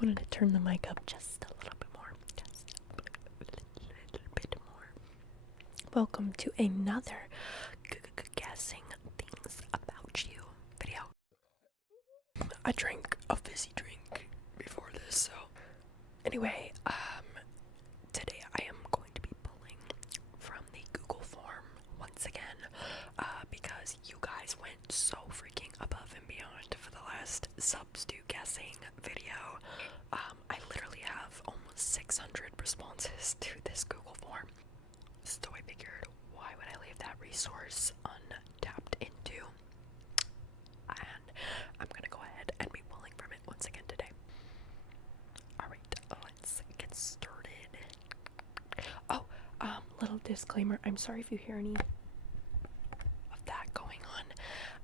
wanted to turn the mic up just a little bit more. Just a little bit more. Welcome to another guessing things about you video. I drank a fizzy drink before this, so anyway, today I am going to be pulling from the Google form once again, because you guys went so freaking above and beyond for the last subs to guessing video. I literally have almost 600 responses to this Google form, so I figured, why would I leave that resource untapped into? And I'm gonna go ahead and be pulling from it once again today. Alright, let's get started. Oh, little disclaimer, I'm sorry if you hear any of that going on.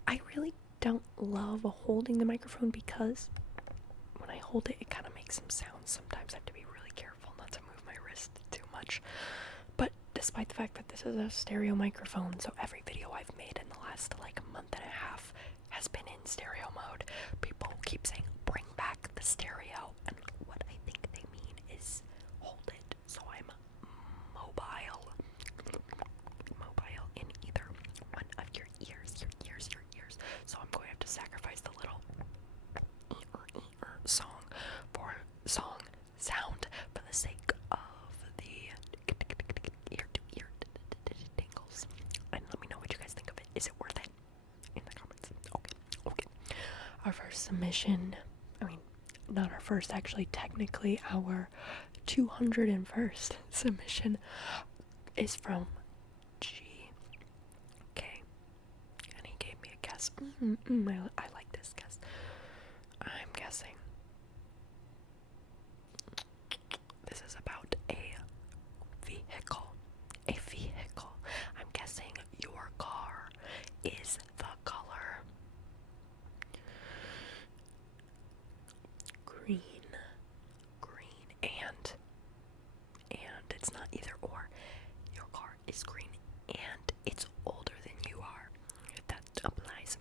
I really don't love holding the microphone because when I hold it, it kind of makes some sounds. Sometimes I have to be really careful not to move my wrist too much. But despite the fact that this is a stereo microphone, so every video I've made in the last like month and a half has been in stereo mode, people keep saying bring back the stereo, and what I think they mean is hold it so I'm mobile in either one of your ears. So I'm going to have to sacrifice the little song sound for the sake of the ear to ear tingles. And let me know what you guys think of it. Is it worth it? In the comments. Okay. Our first submission, not our first, actually, technically our 201st submission is from G. Okay. And he gave me a guess. I like this guess. I'm guessing this is about a vehicle. I'm guessing your car is the color green, and it's not either or. Your car is green and it's older than you are. If that applies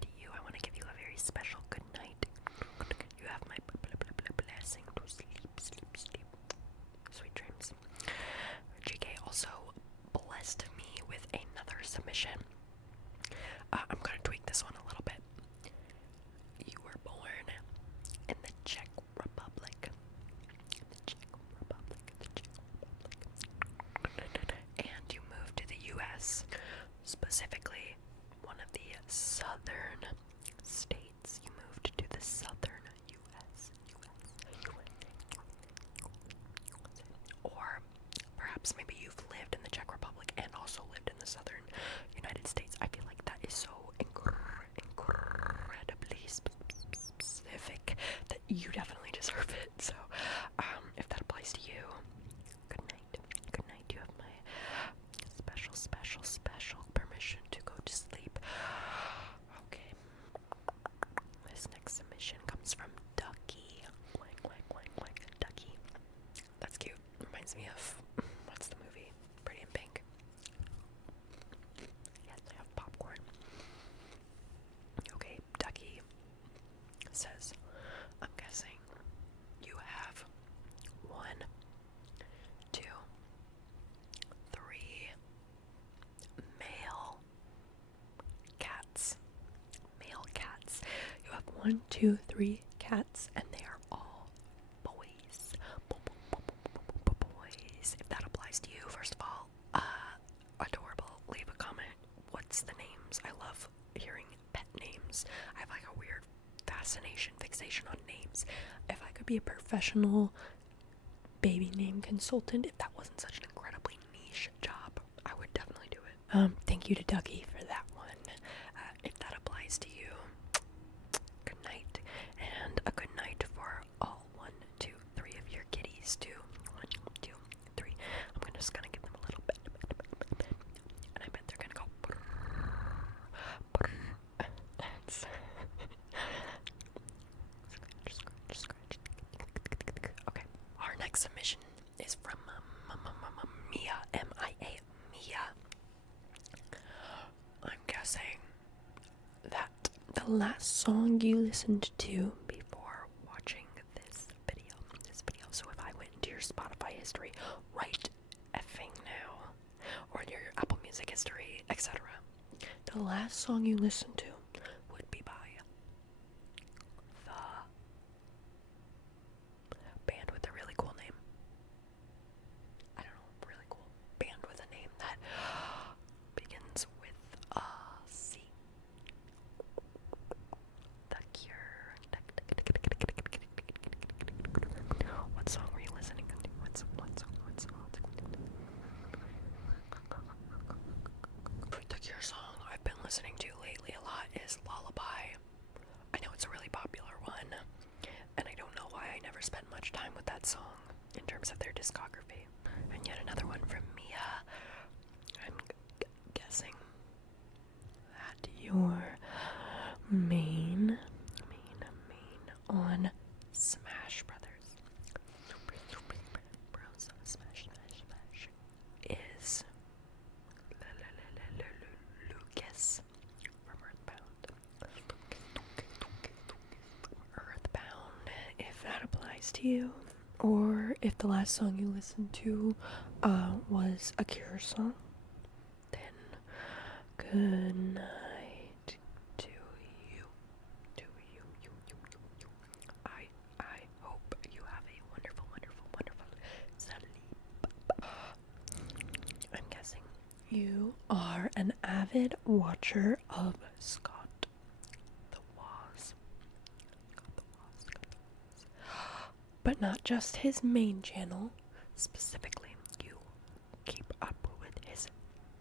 to you, I want to give you a very special good night. You have my blessing to sleep. Sweet dreams. GK also blessed me with another submission. I'm gonna tweak this one a little bit. You were born in the Czech Republic. And you moved to the US, specifically one of the southern states. You moved to the southern US. Or perhaps maybe you've lived in the Czech Republic and also lived in the southern United States. I feel like that is so incredibly specific that you definitely deserve it. So, if that applies to you, good night. You have my special permission to go to sleep. Okay. This next submission comes from Ducky. Ducky. That's cute. Reminds me of, what's the movie? Pretty in Pink. Yes, I have popcorn. Okay, Ducky says, I'm guessing you have 1, 2, 3 male cats. You have 1, 2, 3 cats, and they are all boys. Boys. If that applies to you, first of all, adorable. Leave a comment. What's the names? I love hearing pet names. I have like a weird fixation on names. If I could be a professional baby name consultant, if that wasn't such an incredibly niche job, I would definitely do it. Thank you to Ducky for that one. If that applies to you, good night, and a good night for all 1, 2, 3 of your kitties too. 1, 2, 3. I'm just gonna give them a little bit, and I bet they're gonna go. Scratch. Okay, our next submission is from Mia, M-I-A, Mia. I'm guessing that the last song you listened to before watching this video history right effing now, or your Apple Music history, etc. The last song you listened to would be by the band with a really cool name. I don't know, really cool band with a name that begins with a C. The Cure. What song were you listening to? What song? The Cure song I've been listening to lately a lot is Lullaby. I know it's a really popular one, and I don't know why I never spent much time with that song in terms of their discography. And yet another one from Mia. I'm guessing that your main on Smash Brothers. Bros, Smash is Lucas from Earthbound. Earthbound, if that applies to you, or if the last song you listened to was a Cure song, then good night to you. I hope you have a wonderful sleep. I'm guessing you are an avid watcher of Scott the Woz. But not just his main channel. Specifically, you keep up with his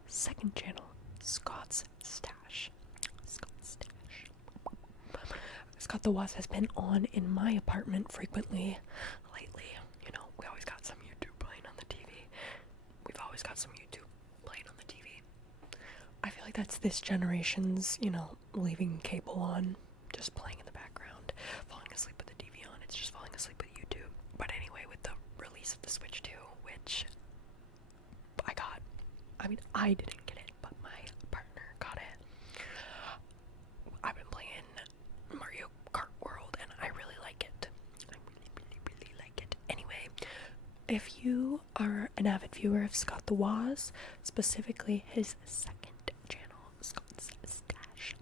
second channel, Scott's Stash. Scott the Woz has been on in my apartment frequently lately. You know, we always got some YouTube playing on the TV. We've always got some YouTube playing on the TV. I feel like that's this generation's, leaving cable on, just playing in the background, falling asleep with the TV on. It's just falling asleep with YouTube. But anyway, with the release of the Switch 2, which I didn't get it, but my partner got it. I've been playing Mario Kart World, and I really like it. I really like it. Anyway, if you are an avid viewer of Scott the Woz, specifically his second channel, Scott's Stash,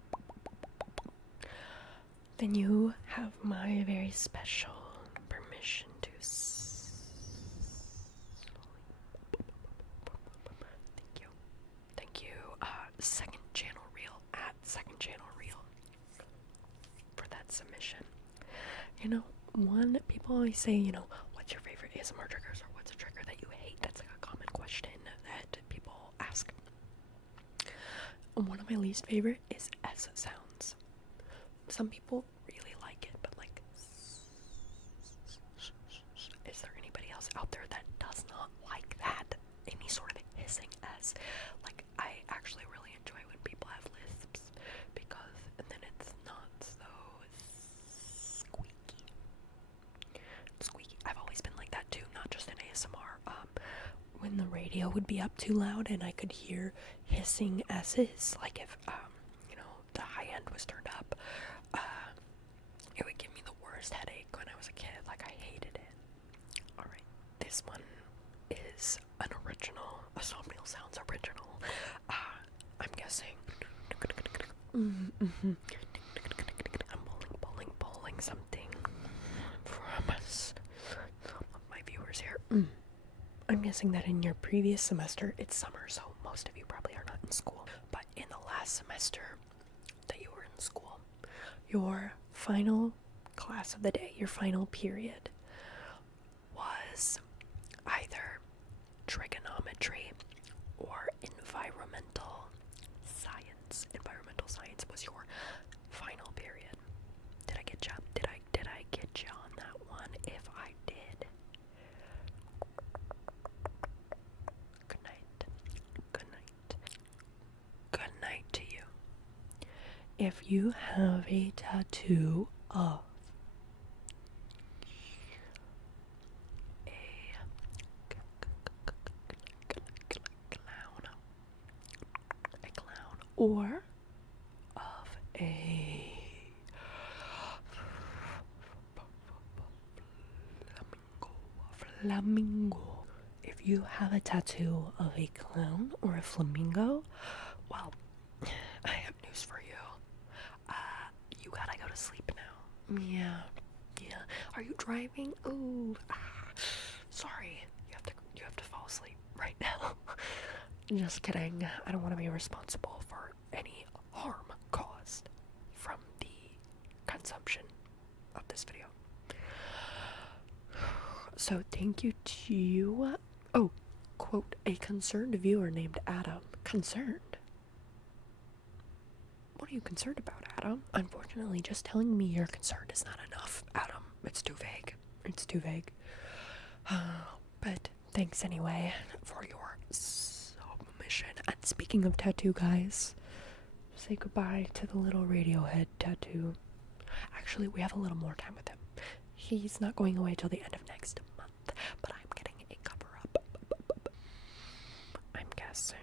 then you have my very special permission to Thank you. Second channel reel at second channel reel for that submission. People always say, what's your favorite ASMR triggers, or what's a trigger that you hate? That's like a common question that people ask. One of my least favorite is S sounds. Some people really like it, but like, is there anybody else out there that does not like that? Any sort of hissing S. Like, I actually really enjoy when people have lisps, because then it's not so squeaky. I've always been like that too, not just in ASMR. When the radio would be up too loud and I could hear hissing S's, like if the high end was turned up, it would give me the worst headache when I was a kid. Like, I hated it. Alright, this one is an original, a Somnial Sounds original. I'm guessing. I'm bowling something from some of my viewers here. I'm guessing that in your previous semester, it's summer, so most of you probably are not in school. But in the last semester that you were in school, your final class of the day, your final period, was either trigonometry or environmental science. Environmental science was your final period. Did I get you? Did I get you on that one? If I did, good night. Good night to you. If you have a tattoo of a clown, or of a flamingo, you have a tattoo of a clown or a flamingo, well, I have news for you. You gotta go to sleep now. Yeah. Are you driving? Ooh, sorry. You have to fall asleep right now. Just kidding. I don't want to be responsible for any harm caused from the consumption of this video. So thank you to you. Oh, quote, a concerned viewer named Adam. Concerned? What are you concerned about, Adam? Unfortunately, just telling me you're concerned is not enough, Adam. It's too vague. But thanks anyway for your submission. And speaking of tattoo guys, say goodbye to the little Radiohead tattoo. Actually, we have a little more time with him. He's not going away till the end of next month, but I'm getting a cover up. I'm guessing.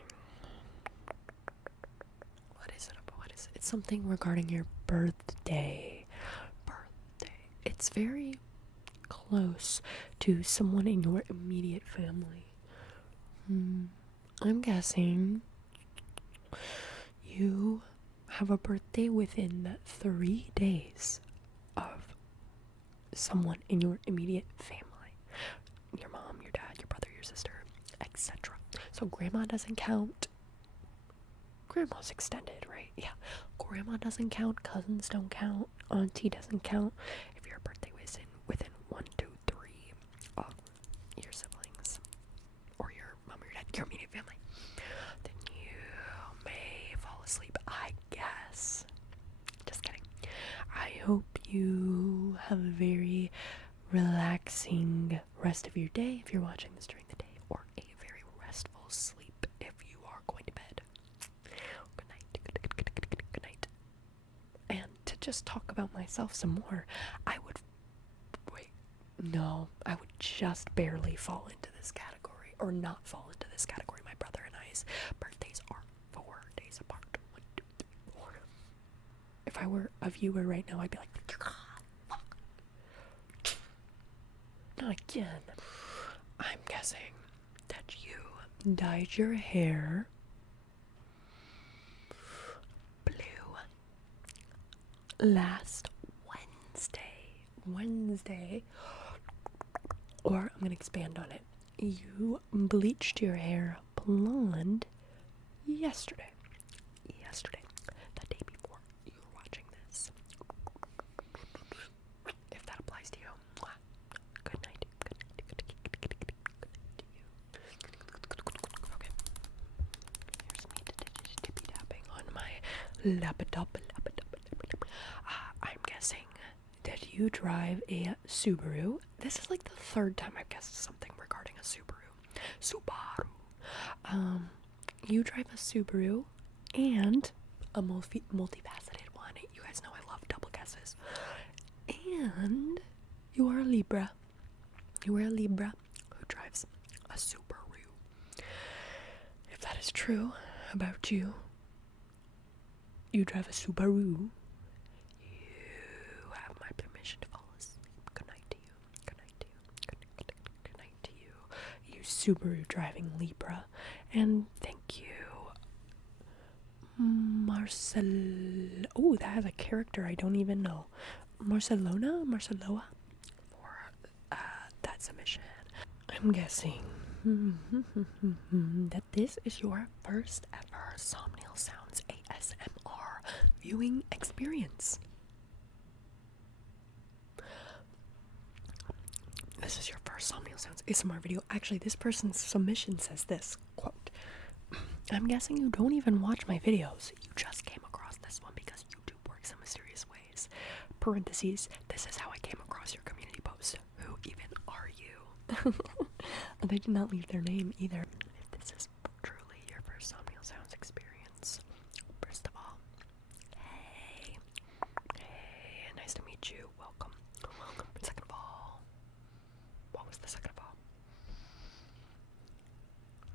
What is it? It's something regarding your birthday. It's very close to someone in your immediate family. I'm guessing you have a birthday within 3 days of someone in your immediate family. Your mom, your dad, your brother, your sister, etc. So grandma doesn't count. Grandma's extended, right? Yeah. Grandma doesn't count, cousins don't count, auntie doesn't count. If your birthday was within 1, 2, 3 of your siblings, or your mom or your dad, your immediate family, then you may fall asleep, I guess. Just kidding. I hope you have a very relaxing rest of your day if you're watching this during the day, or a very restful sleep if you are going to bed. Good night. And to just talk about myself some more, I would just barely fall into this category, or not fall into this category. My brother and I's birthdays are 4 days apart. 1, 2, 3, 4. If I were a viewer right now, I'd be like, fuck. Not again. I'm guessing that you dyed your hair blue last Wednesday, or I'm gonna expand on it. You bleached your hair blonde yesterday, the day before you were watching this. If that applies to you, good night. Good night to you. Okay. Here's me tippy tapping on my laptop. I'm guessing that you drive a Subaru. This is like the 3rd time I've guessed something regarding a Subaru. You drive a Subaru and a multifaceted one. You guys know I love double guesses. And you are a Libra. You are a Libra who drives a Subaru. If that is true about you, you drive a Subaru, you have my permission to fall asleep. Good night to you. Good night to you. Good night to you. You Subaru driving Libra. And thank you, Marcel. Oh, that has a character I don't even know. Marceloa, for that submission. I'm guessing that this is your first ever Somnial Sounds ASMR viewing experience. This is your first Somnial Sounds ASMR video. Actually, this person's submission says this, quote, I'm guessing you don't even watch my videos. You just came across this one because YouTube works in mysterious ways. Parentheses, this is how I came across your community post. Who even are you? They did not leave their name either. If this is truly your first Somnial Sounds experience, first of all, hey, nice to meet you. Welcome. Second of all, what was the second of all?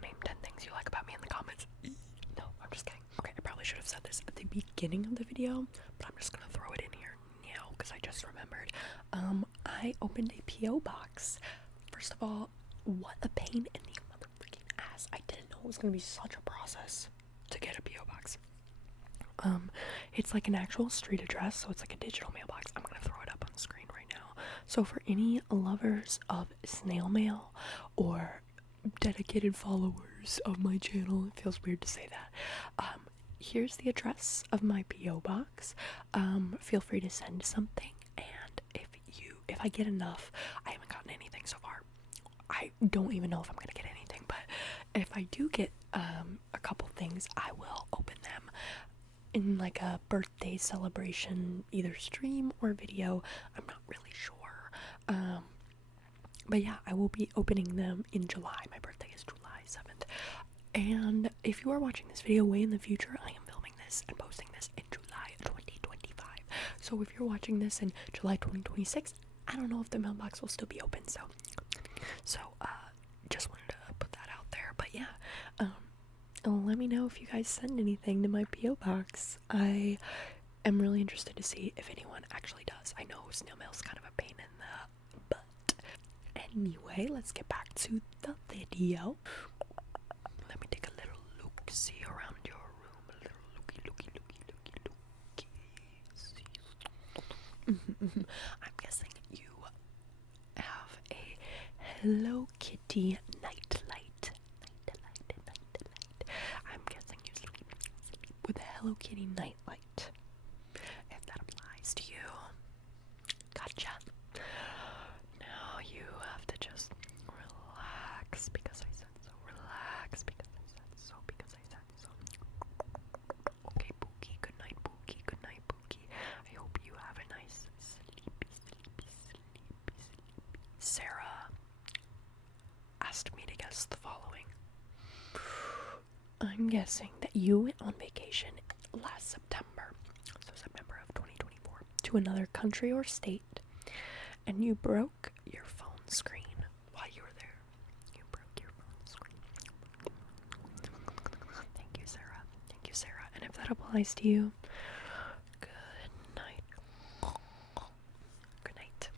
Name 10 things you like about me in the comments. No, I'm just kidding. Okay, I probably should have said this at the beginning of the video, but I'm just gonna throw it in here now because I just remembered. I opened a P.O. box. First of all, what a pain in the mother address. I didn't know it was gonna be such a process to get a PO box. It's like an actual street address, so it's like a digital mailbox. I'm gonna throw it up on the screen right now. So for any lovers of snail mail or dedicated followers of my channel, it feels weird to say that. Here's the address of my PO box. Feel free to send something, and if I get enough, I haven't gotten anything so far. I don't even know if I'm gonna get anything, but if I do get a couple things, I will open them in like a birthday celebration, either stream or video. I'm not really sure. But yeah, I will be opening them in July. My birthday is July 7th. And if you are watching this video way in the future, I am filming this and posting this in July 2025. So if you're watching this in July 2026, I don't know if the mailbox will still be open. So just wanted to put that out there. But yeah, let me know if you guys send anything to my PO box. I am really interested to see if anyone actually does. I know snail mail is kind of a pain in the butt. Anyway, let's get back to the video. Let me take a little look-see around your room. A little looky. I'm guessing you have a Hello Kitty nightlight. I'm guessing you sleep with a Hello Kitty nightlight. If that applies to you, gotcha. Now you have to just relax because I said so. Relax because I said so. Okay, Pookie. Good night, Pookie. Good night, Pookie. I hope you have a nice sleepy. Sarah asked me to guess the following. I'm guessing that you went on vacation last September, so September of 2024, to another country or state, and you broke your phone screen while you were there. You broke your phone screen. Thank you, Sarah. Thank you, Sarah. And if that applies to you, good night. Good night.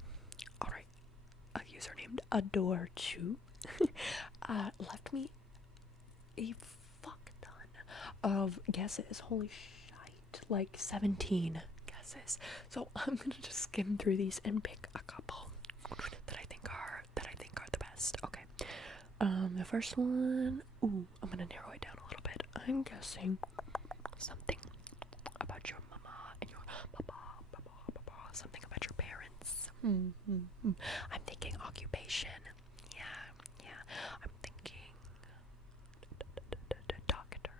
Alright. A user named Adore2 left me a fuck ton of guesses. Holy shite. Like 17 guesses. So I'm gonna just skim through these and pick a couple that I think are the best. Okay. The first one, I'm gonna narrow it down a little bit. I'm guessing something about your mama and your papa, something about your parents. I'm thinking occupation. Yeah. I'm thinking doctor.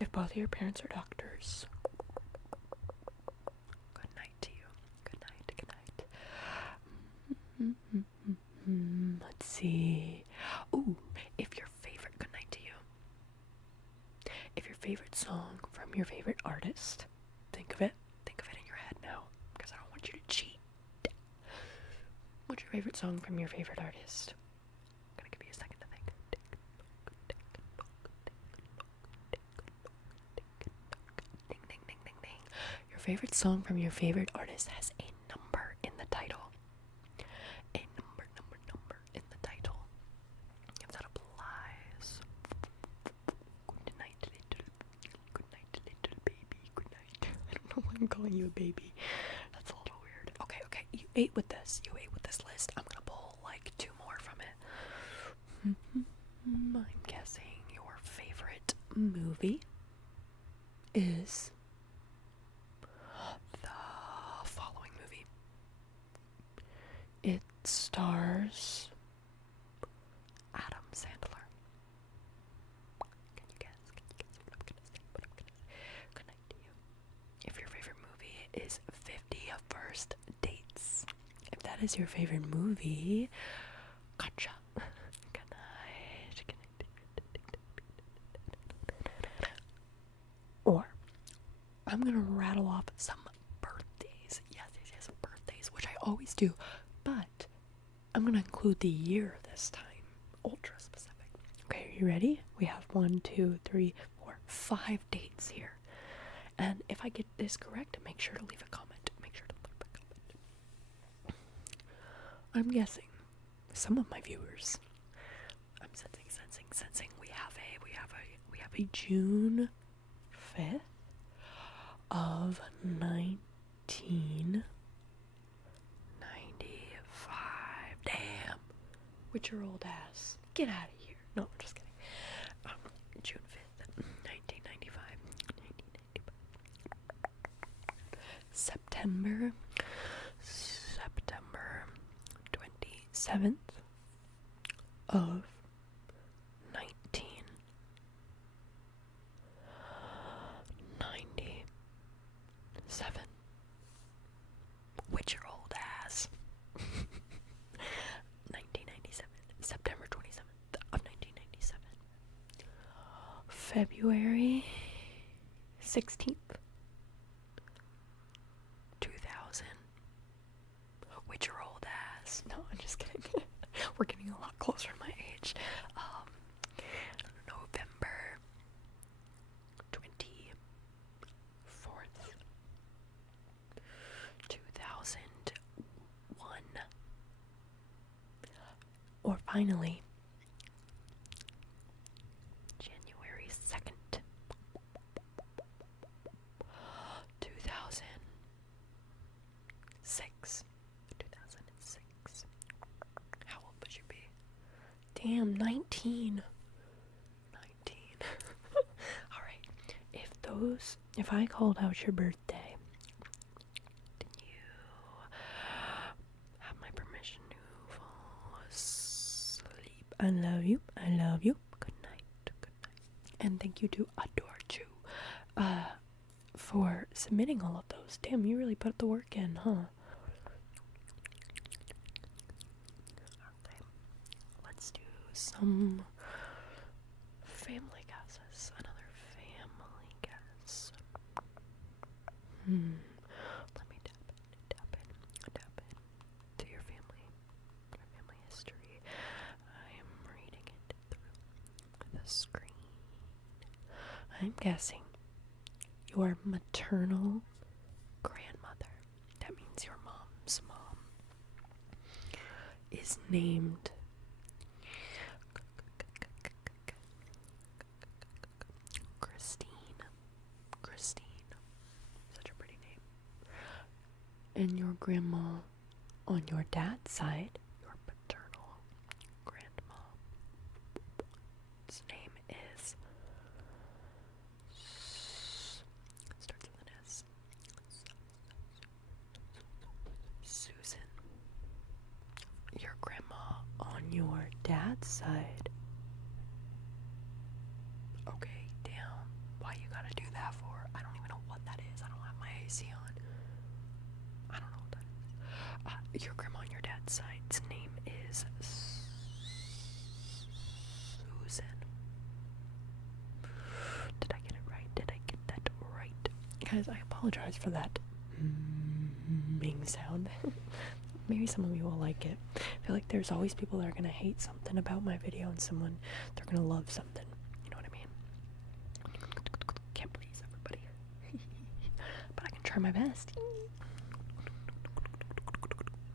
If both of your parents are doctors, good night to you. Good night. Let's see. If your favorite, good night to you. If your favorite song from your favorite artist, think of it in your head now, because I don't want you to cheat. What's your favorite song from your favorite artist? I'm gonna give you a second to think. Ding. Your favorite song from your favorite artist has a number in the title. A number in the title. If that applies. Good night, little baby. Good night. I don't know why I'm calling you a baby. That's a little weird. Okay. You ate with this list. I'm gonna pull like 2 more from it. I'm guessing your favorite movie is the following movie. It stars Adam Sandler. Can you guess what I'm gonna say? Good night to you. If your favorite movie is 50 First Dates, if that is your favorite movie, gotcha. Good night. Or I'm gonna rattle off some birthdays. Yes, birthdays, which I always do, but I'm gonna include the year this time. Ultra specific. Okay, are you ready? We have 1, 2, 3, 4, 5 dates here. And if I get this correct, make sure to leave a comment. I'm guessing some of my viewers, I'm sensing we have a June 5th of 1995. Damn. With your old ass. Get out of here. No, I'm just kidding. June 5th, 1995. September 27th of 1997. With your old ass. 1997. September 27th of 1997. February 16th, 2000. With your old ass. No, I'm just kidding. We're getting a lot closer to my age. November 24th, 2001. Or finally, January 2nd, 2006. 2006. How old would you be? Damn, 19. 19. Alright. If I called out your birthday, then you have my permission to fall asleep. I love you. I love you. Good night. Good night. And thank you to Adorchu for submitting all of those. Damn, you really put the work in, huh? Okay. Let's do some family guesses. Another family guess. Let me tap in to your family history. I am reading it through the screen. I'm guessing your maternal grandmother, that means your mom's mom, is named Christine. Such a pretty name. And your grandma on your dad's side, your paternal grandma, his name is starts with an S. Susan. Your grandma on your dad's side. Okay, damn. Why you gotta do that for? I don't even know what that is. I don't have my AC on. I don't know what that is. Your grandma on your dad's side's name is Susan. Did I get it right? Did I get that right? Guys, I apologize for that ming sound. Maybe some of you will like it. I feel like there's always people that are gonna hate something about my video and they're gonna love something. You know what I mean? Can't please everybody. But I can try my best.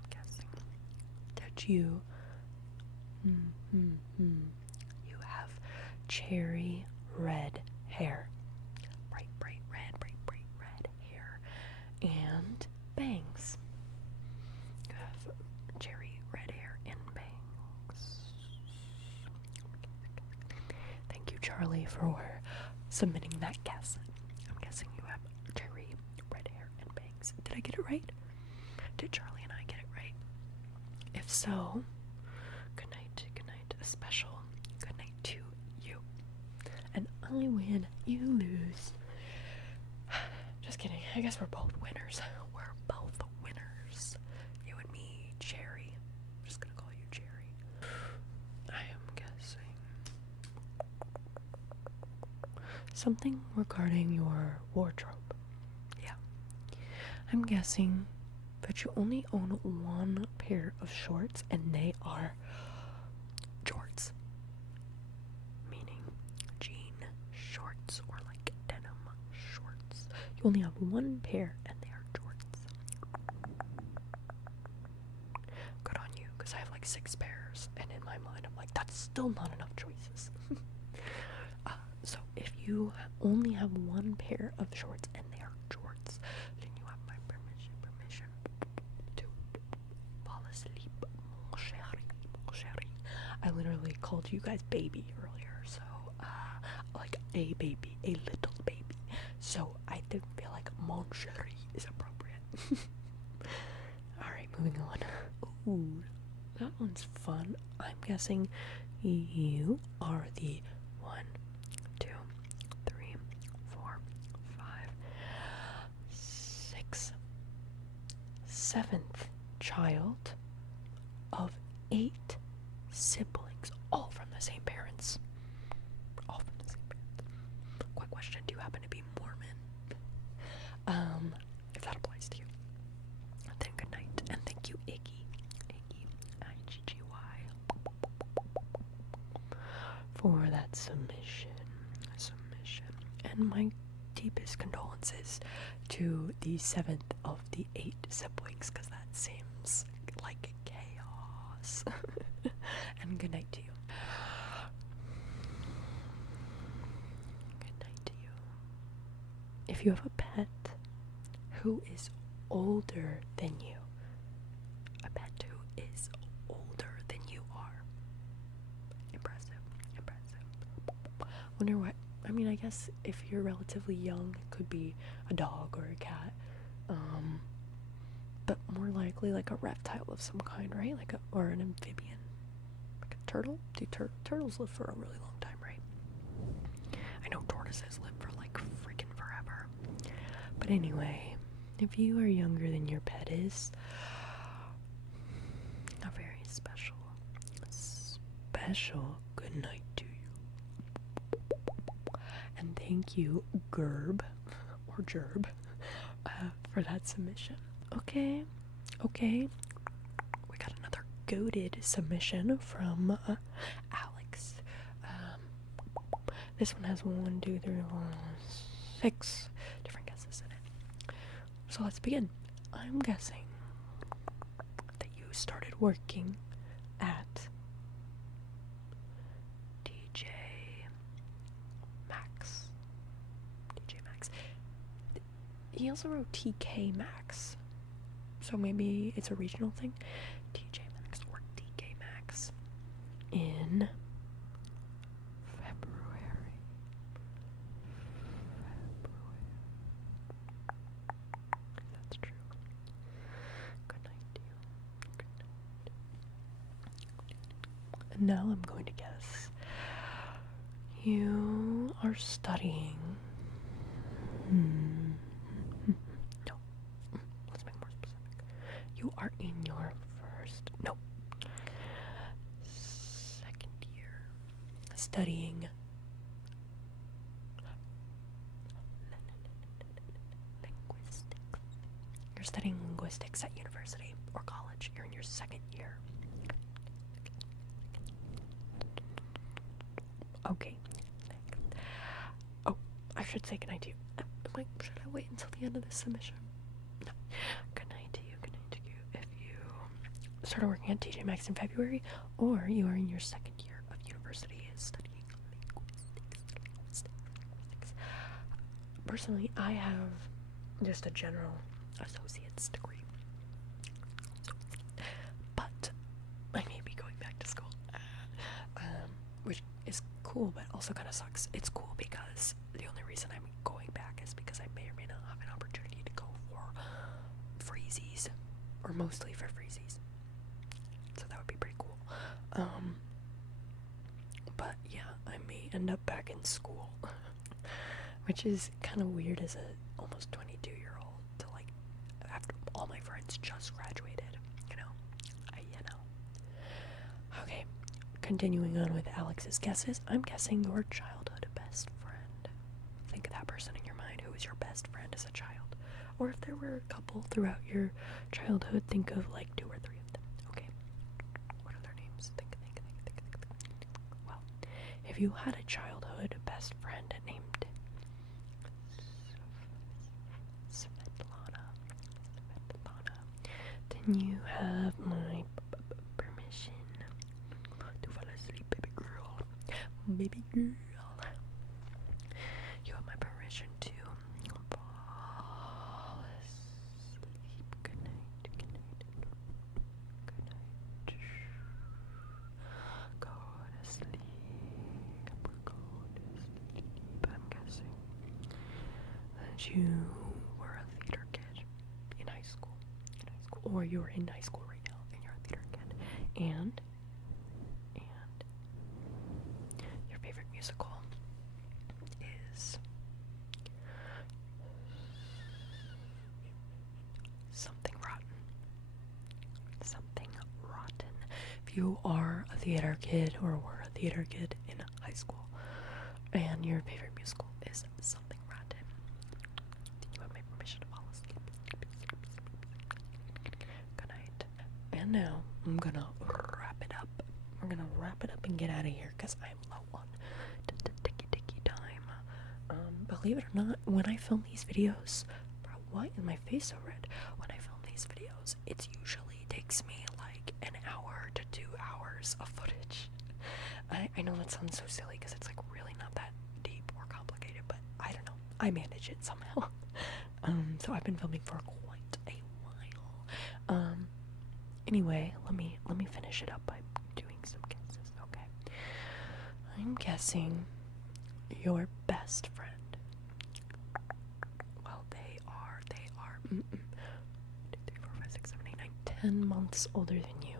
Guessing that you have cherry red hair. Bright red hair. And bangs. You have cherry red hair and bangs. Thank you, Charlie, for submitting that guess. I'm guessing you have cherry red hair and bangs. Did I get it right? Did Charlie and I get it right? If so, good night, a special good night to you. And I win, you lose. Just kidding. I guess we're both winners. We're both winners. You and me, Cherry. I'm just gonna call you Cherry. I am guessing something regarding your wardrobe. Yeah. I'm guessing that you only own one pair of shorts and they are jorts. Meaning jean shorts or like denim shorts. You only have one pair and they are jorts. Good on you, because I have like 6 pairs and in my mind I'm like, that's still not enough choices. So if you only have one pair of shorts and they are shorts, then you have my permission to fall asleep, mon chéri, mon chéri. I literally called you guys baby earlier, so like a baby, a little baby. So I didn't feel like mon chéri is appropriate. Alright, moving on. Ooh, that one's fun. I'm guessing you are the 1, 2, 3, 4, 5, 6, 7th child of 8 siblings, all from the same parents. All from the same parents. Quick question, do you happen to be Mormon? If that applies to you. Then good night, and thank you, Iggy. Iggy, I-G-G-Y, for that submission. And my deepest condolences to the 7th of the 8 siblings, because that seems like chaos. And good night to you. Good night to you. If you have a pet who is older than you, a pet who is older than you are, impressive. Wonder what, I mean, I guess if you're relatively young, it could be a dog or a cat, but more likely like a reptile of some kind, right? Like or an amphibian, like a turtle. Do turtles live for a really long time, right? I know tortoises live for like freaking forever. But anyway, if you are younger than your pet is, a very special good night to you. And thank you, Gerb, or Gerb, for that submission. Okay. We got another goated submission from Alex. This one has 1, 2, 3, 4, 6 different guesses in it. So let's begin. I'm guessing that you started working at TJ Maxx. He also wrote TK Maxx, so maybe it's a regional thing. TJ Maxx or TK Maxx in February. That's true. Good night to you. Good night. And now I'm going to guess you are studying. No. Let's make more specific. You are in your second year studying linguistics. You're studying linguistics at university or college. You're in your second year. Okay. Oh, I should say goodnight to you. Should I wait until the end of this submission? No. Good night to you. If you started working at TJ Maxx in February, or you are in your second year of university studying linguistics. Personally, I have just a general associate's degree, but I may be going back to school, which is cool, but also kind of sucks. It's cool because the only reason I'm going back is because I may or may not have an opportunity to go for freezies, or mostly for freezies, so that would be pretty cool. But yeah, I may end up back in school, which is kind of weird as a almost 22-year-old to, like, after all my friends just graduated, Okay, continuing on with Alex's guesses, I'm guessing your childhood best friend. Think of that person in your mind who was your best friend as a child. Or if there were a couple throughout your childhood, think of like 2 or 3 of them. Okay. What are their names? Think. Well, if you had a childhood best friend named Svetlana, then you have my permission to fall asleep, baby girl. that you were a theater kid in high school, or you're in high school right now and you're a theater kid, and your favorite musical is Something Rotten. Something Rotten. If you are a theater kid or were a theater kid in high school and your favorite musical is Something Rotten, then you have my permission to fall asleep. Good night. And now I'm gonna wrap it up. We're gonna wrap it up and get out of here because I'm low on ticky time. Believe it or not, when I film these videos, bro, why is my face so red? When I film these videos, it usually takes me like an hour to 2 hours of footage. I know that sounds so silly because it's like really not that deep or complicated, but I don't know. I manage it somehow. So I've been filming for quite a while. Anyway, let me finish it up by doing some guesses. Okay. I'm guessing your best friend. Well, they are 1, 2, 3, 4, 5, 6, 7, 8, 9, 10 months older than you.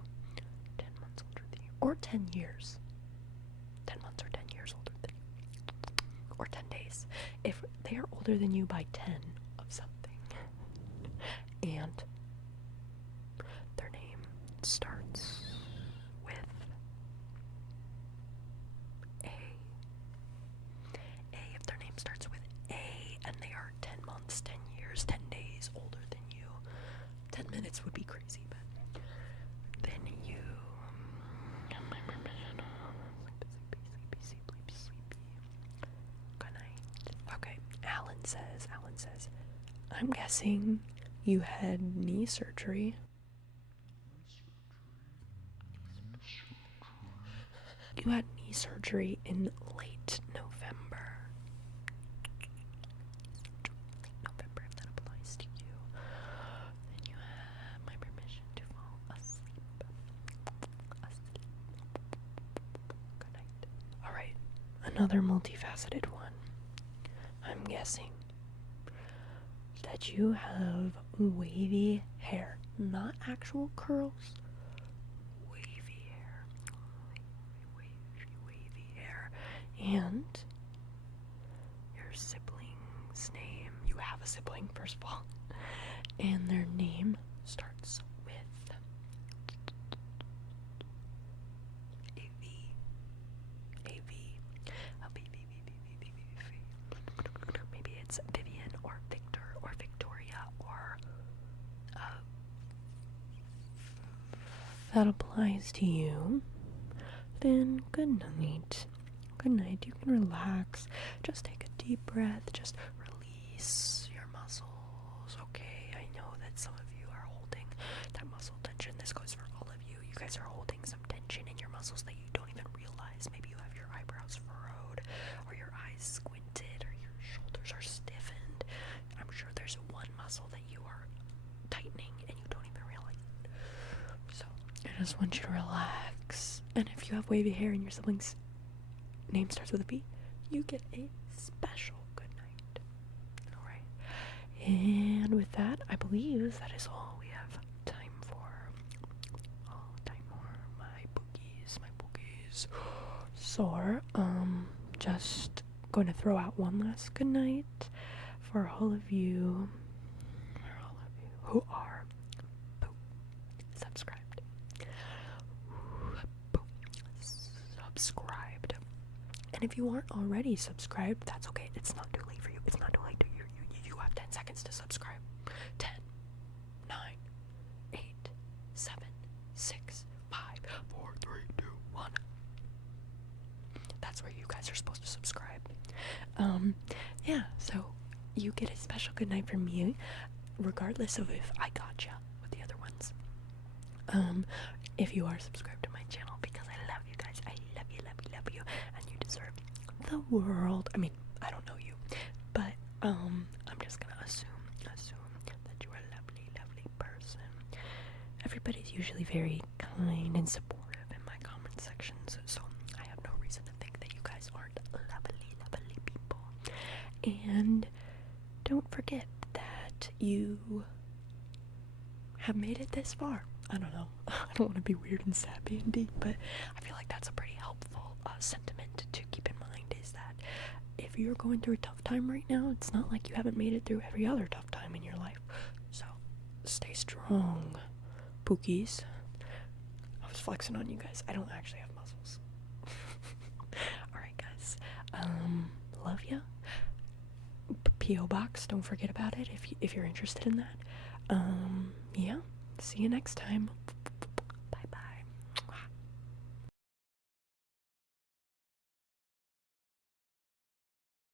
10 months older than you. Or 10 years. 10 months or 10 years older than you. Or 10 days. If they are older than you by 10 of something, and their name starts with A. If their name starts with A and they are 10 months, 10 years, 10 days older than you, 10 minutes would be crazy, but then you sleepy. Good night. Okay, Alan says, I'm guessing you had knee surgery. You had knee surgery in late November. If that applies to you, then you have my permission to fall asleep. Good night. Alright, another multifaceted one. I'm guessing that you have wavy hair, not actual curls. Wavy hair. Wavy hair. And your sibling's name. You have a sibling, first of all. And their name starts with A V. Maybe it's Vivian or Victor or Victoria or that applies to you, then good night. Good night. You can relax. Just take a deep breath. Just release your muscles. Okay, I know that some of you are holding that muscle tension. This goes for all of you. You guys are holding some tension in your muscles that you don't even realize. Maybe you have your eyebrows furrowed, or your eyes squinted, or your shoulders are stiffened. I'm sure there's one muscle that you are tightening and you don't even realize it. So I just want you to relax. And if you have wavy hair and your sibling's name starts with a B, you get a special good night. Alright. And with that, I believe that is all we have time for. My bookies. So, just going to throw out one last good night for all of you who are subscribed. And if you aren't already subscribed, that's okay. It's not too late for you. It's not too late. You have 10 seconds to subscribe. 10, 9, 8, 7, 6, 5, 4, 3, 2, 1. That's where you guys are supposed to subscribe. Yeah, so you get a special good night from me, regardless of if I gotcha with the other ones. If you are subscribed to my channel, because I love you guys. I love you, and you deserve the world. I mean, I don't know you, but I'm just gonna assume that you're a lovely person. Everybody's usually very kind and supportive in my comment sections, so I have no reason to think that you guys aren't lovely people. And don't forget that you have made it this far. I don't know. I don't want to be weird and sappy and deep, but I feel like that's a pretty helpful sentiment to keep in mind, is that if you're going through a tough time right now, it's not like you haven't made it through every other tough time in your life. So, stay strong, Pookies. I was flexing on you guys. I don't actually have muscles. Alright, guys. Love ya. P.O. Box, don't forget about it if you're interested in that. Yeah. See you next time.